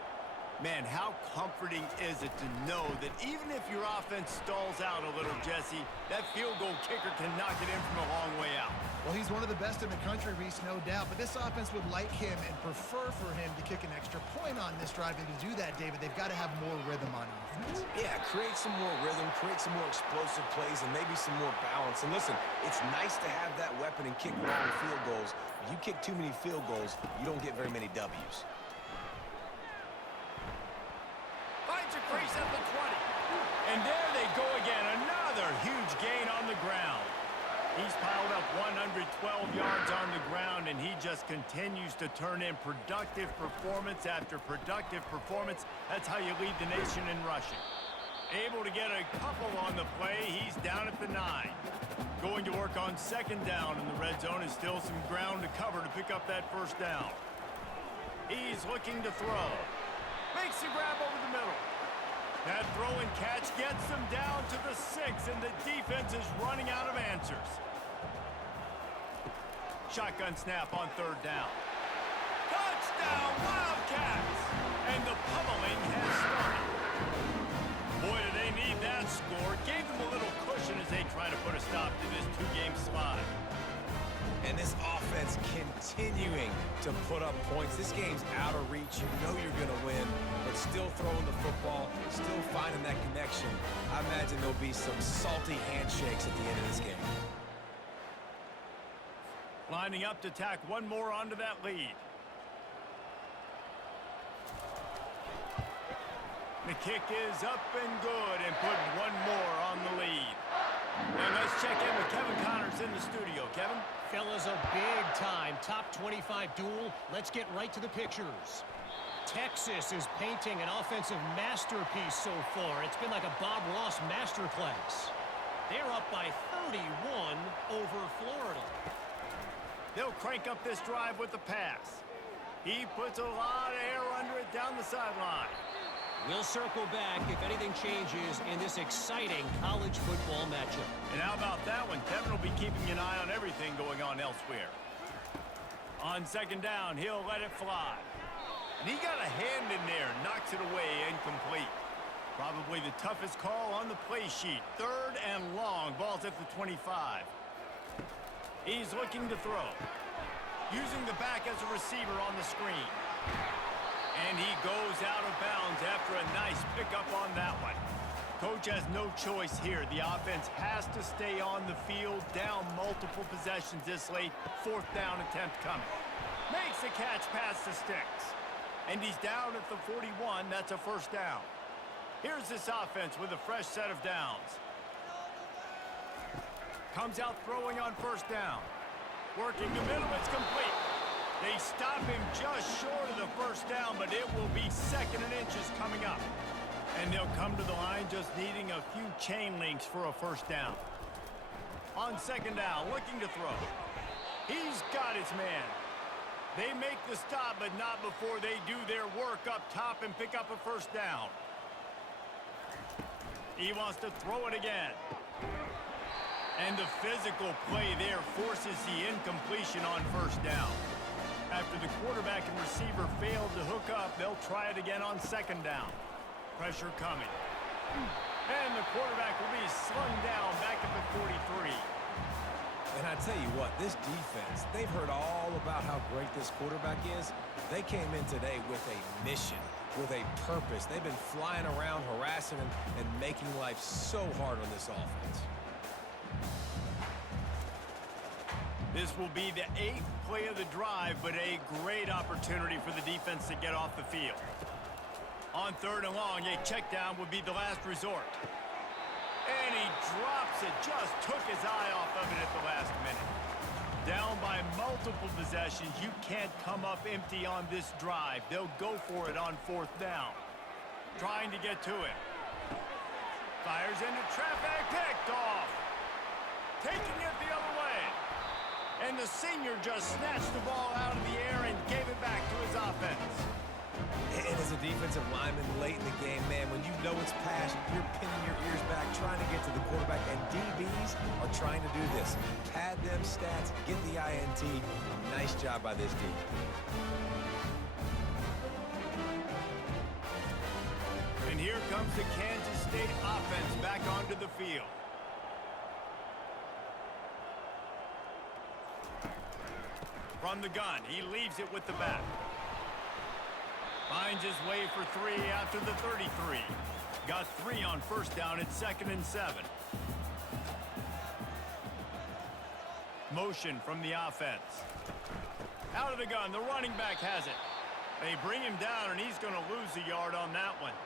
Man, how comforting is it to know that even if your offense stalls out a little, Jesse, that field goal kicker can knock it in from a long way out. Well, he's one of the best in the country, Reese, no doubt. But this offense would like him and prefer for him to kick an extra point on this drive. And to do that, David, they've got to have more rhythm on offense. Yeah, create some more rhythm, create some more explosive plays, and maybe some more balance. And listen, it's nice to have that weapon and kick long field goals. If you kick too many field goals, you don't get very many W's. Finds a crease at the 20. And there they go again. Another huge gain on the ground. He's piled up 112 yards on the ground, and he just continues to turn in productive performance after productive performance. That's how you lead the nation in rushing. Able to get a couple on the play. He's down at the 9. Going to work on second down in the red zone, is still some ground to cover to pick up that first down. He's looking to throw. Makes the grab over the middle. That throw and catch gets them down to the 6, and the defense is running out of answers. Shotgun snap on third down. Touchdown, Wildcats! And the pummeling has started. Boy, do they need that score. Gave them a little cushion as they try to put a stop to this two-game slide. And this offense continuing to put up points. This game's out of reach. You know you're going to win, but still throwing the football, still finding that connection. I imagine there'll be some salty handshakes at the end of this game. Lining up to tack one more onto that lead. The kick is up and good and putting one more on the lead. And let's check in with Kevin Connors in the studio. Kevin? Fellas, a big-time top 25 duel. Let's get right to the pictures. Texas is painting an offensive masterpiece so far. It's been like a Bob Ross masterclass. They're up by 31 over Florida. They'll crank up this drive with the pass. He puts a lot of air under it down the sideline. We'll circle back if anything changes in this exciting college football matchup. And how about that one? Kevin will be keeping an eye on everything going on elsewhere. On second down, he'll let it fly. And he got a hand in there, knocks it away, incomplete. Probably the toughest call on the play sheet. Third and long, ball's at the 25. He's looking to throw. Using the back as a receiver on the screen. And he goes out of bounds after a nice pickup on that one. Coach has no choice here. The offense has to stay on the field, down multiple possessions this late. Fourth down attempt coming. Makes the catch past the sticks. And he's down at the 41. That's a first down. Here's this offense with a fresh set of downs. Comes out throwing on first down. Working the middle, it's complete. They stop him just short of the first down, but it will be second and inches coming up. And they'll come to the line just needing a few chain links for a first down. On second down, looking to throw. He's got his man. They make the stop, but not before they do their work up top and pick up a first down. He wants to throw it again. And the physical play there forces the incompletion on first down. After the quarterback and receiver failed to hook up, they'll try it again on second down. Pressure coming. And the quarterback will be slung down back at the 43. And I tell you what, this defense, they've heard all about how great this quarterback is. They came in today with a mission, with a purpose. They've been flying around, harassing him, and making life so hard on this offense. This will be the 8th play of the drive, but a great opportunity for the defense to get off the field. On third and long, a check down would be the last resort. And he drops it, just took his eye off of it at the last minute. Down by multiple possessions, you can't come up empty on this drive. They'll go for it on fourth down. Trying to get to it. Fires into traffic, picked off. Taking it the other way. And the senior just snatched the ball out of the air and gave it back to his offense. And as a defensive lineman late in the game, man, when you know it's passed, you're pinning your ears back, trying to get to the quarterback, and DBs are trying to do this. Pad them stats, get the INT. Nice job by this D. And here comes the Kansas State offense back onto the field. From the gun, he leaves it with the back. Finds his way for 3 after the 33. Got 3 on first down at 2nd and 7. Motion from the offense. Out of the gun, the running back has it. They bring him down, and he's going to lose a yard on that one.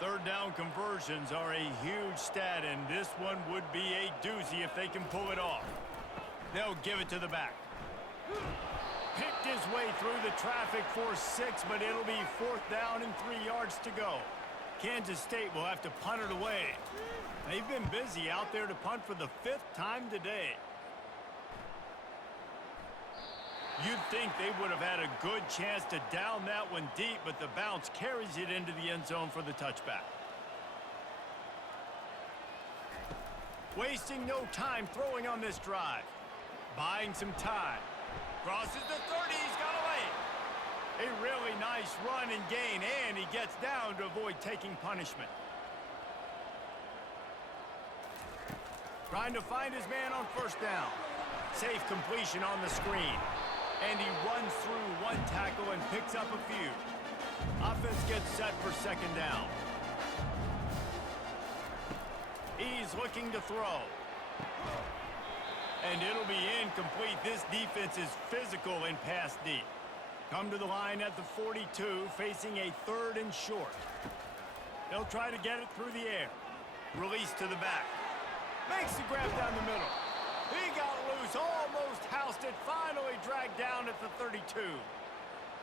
Third down conversions are a huge stat, and this one would be a doozy if they can pull it off. They'll give it to the back. Picked his way through the traffic for 6, but it'll be 4th down and 3 yards to go. Kansas State will have to punt it away. They've been busy out there to punt for the 5th time today. You'd think they would have had a good chance to down that one deep, but the bounce carries it into the end zone for the touchback. Wasting no time throwing on this drive. Buying some time. Crosses the 30, he's got away. A really nice run and gain, and he gets down to avoid taking punishment. Trying to find his man on first down. Safe completion on the screen. And he runs through one tackle and picks up a few. Offense gets set for second down. He's looking to throw. And it'll be incomplete. This defense is physical and pass deep. Come to the line at the 42, facing a 3rd and short. They'll try to get it through the air. Release to the back. Makes the grab down the middle. He got loose, almost housed it, finally dragged down at the 32.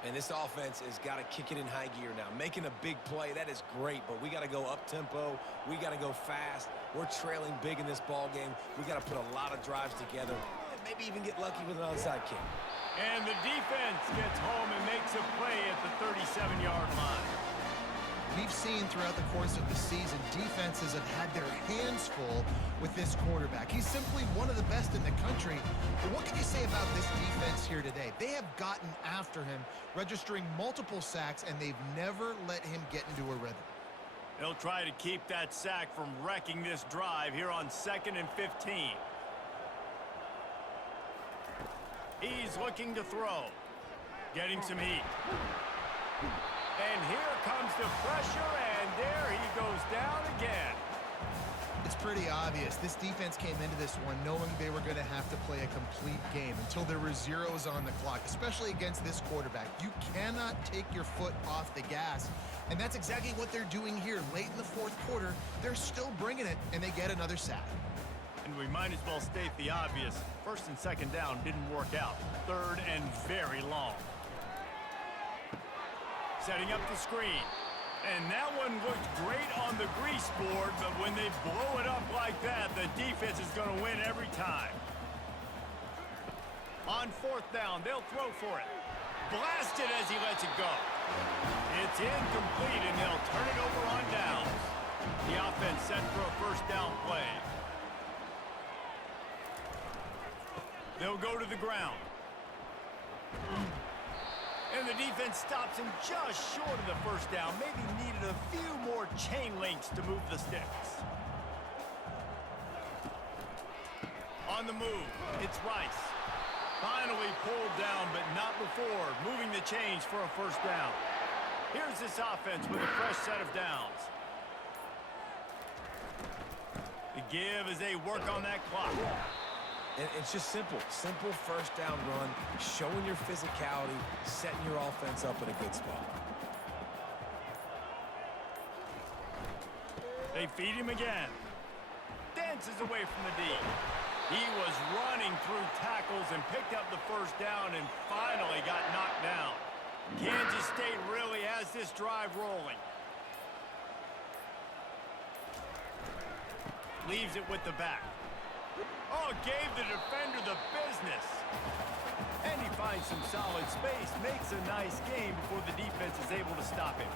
And this offense has got to kick it in high gear now. Making a big play, that is great, but we got to go up-tempo. We got to go fast. We're trailing big in this ball game. We got to put a lot of drives together and maybe even get lucky with an onside kick. And the defense gets home and makes a play at the 37-yard line. We've seen throughout the course of the season, defenses have had their hands full with this quarterback. He's simply one of the best in the country. But what can you say about this defense here today? They have gotten after him, registering multiple sacks, and they've never let him get into a rhythm. They'll try to keep that sack from wrecking this drive here on 2nd and 15. He's looking to throw. Getting some heat. And here comes the pressure, and there he goes down again. It's pretty obvious. This defense came into this one knowing they were going to have to play a complete game until there were zeros on the clock, especially against this quarterback. You cannot take your foot off the gas, and that's exactly what they're doing here. Late in the 4th quarter, they're still bringing it, and they get another sack. And we might as well state the obvious. 1st and 2nd down didn't work out. 3rd and very long. Setting up the screen. And that one looked great on the grease board, but when they blow it up like that, the defense is going to win every time. On 4th down, they'll throw for it. Blasted as he lets it go. It's incomplete, and they'll turn it over on downs. The offense set for a 1st down play. They'll go to the ground. And the defense stops him just short of the 1st down. Maybe needed a few more chain links to move the sticks. On the move, it's Rice. Finally pulled down, but not before moving the chains for a 1st down. Here's this offense with a fresh set of downs. The give as they work on that clock. It's just simple 1st down run, showing your physicality, setting your offense up in a good spot. They feed him again. Dances away from the D. He was running through tackles and picked up the 1st down and finally got knocked down. Kansas State really has this drive rolling. Leaves it with the back. Oh, gave the defender the business. And he finds some solid space, makes a nice game before the defense is able to stop him.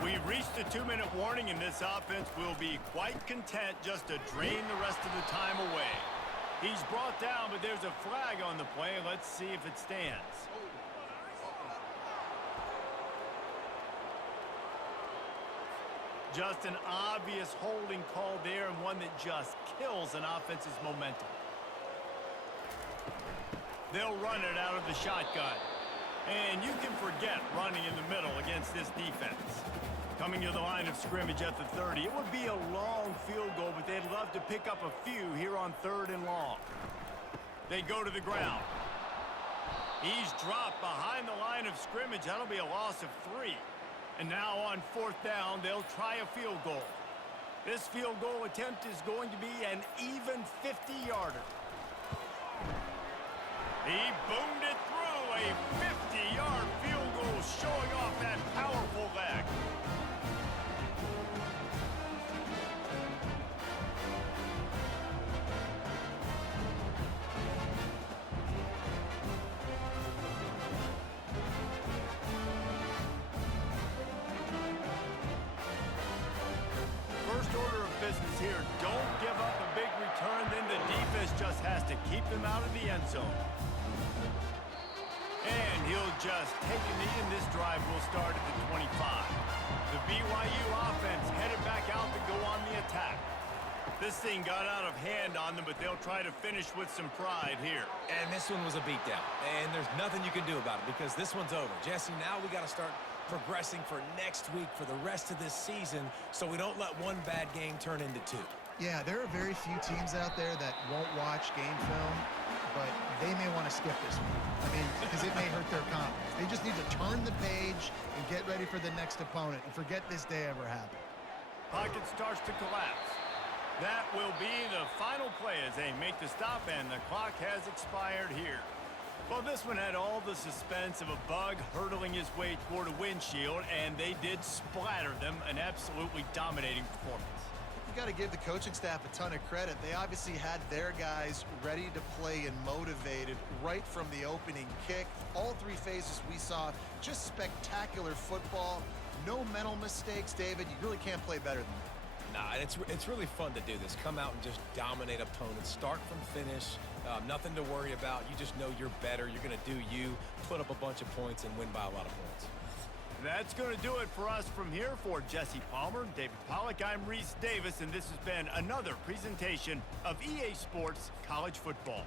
We've reached the 2-minute warning, and this offense will be quite content just to drain the rest of the time away. He's brought down, but there's a flag on the play. Let's see if it stands. Just an obvious holding call there, and one that just kills an offense's momentum. They'll run it out of the shotgun. And you can forget running in the middle against this defense. Coming to the line of scrimmage at the 30. It would be a long field goal, but they'd love to pick up a few here on 3rd and long. They go to the ground. He's dropped behind the line of scrimmage. That'll be a loss of 3. And now on 4th down, they'll try a field goal. This field goal attempt is going to be an even 50-yarder. He boomed it through, a 50-yard field goal showing off that powerful leg. offense here. Don't give up a big return, then the defense just has to keep them out of the end zone. And he'll just take a knee, and this drive will start at the 25. The BYU offense headed back out to go on the attack. This thing got out of hand on them, but they'll try to finish with some pride here. And this one was a beatdown. And there's nothing you can do about it because this one's over. Jesse, now we got to start progressing for next week for the rest of this season so we don't let one bad game turn into two. Yeah, there are very few teams out there that won't watch game film, but they may want to skip this one. I mean, because it may hurt their confidence. They just need to turn the page and get ready for the next opponent and forget this day ever happened. Pocket starts to collapse. That will be the final play as they make the stop, and the clock has expired here. Well, this one had all the suspense of a bug hurtling his way toward a windshield, and they did splatter them. An absolutely dominating performance. You got to give the coaching staff a ton of credit. They obviously had their guys ready to play and motivated right from the opening kick. All three phases we saw, just spectacular football. No mental mistakes, David. You really can't play better than that. Nah, it's really fun to do this. Come out and just dominate opponents. Start from finish. Nothing to worry about. You just know you're better. You're going to do you, put up a bunch of points, and win by a lot of points. That's going to do it for us from here. For Jesse Palmer, David Pollack, I'm Reese Davis, and this has been another presentation of EA Sports College Football.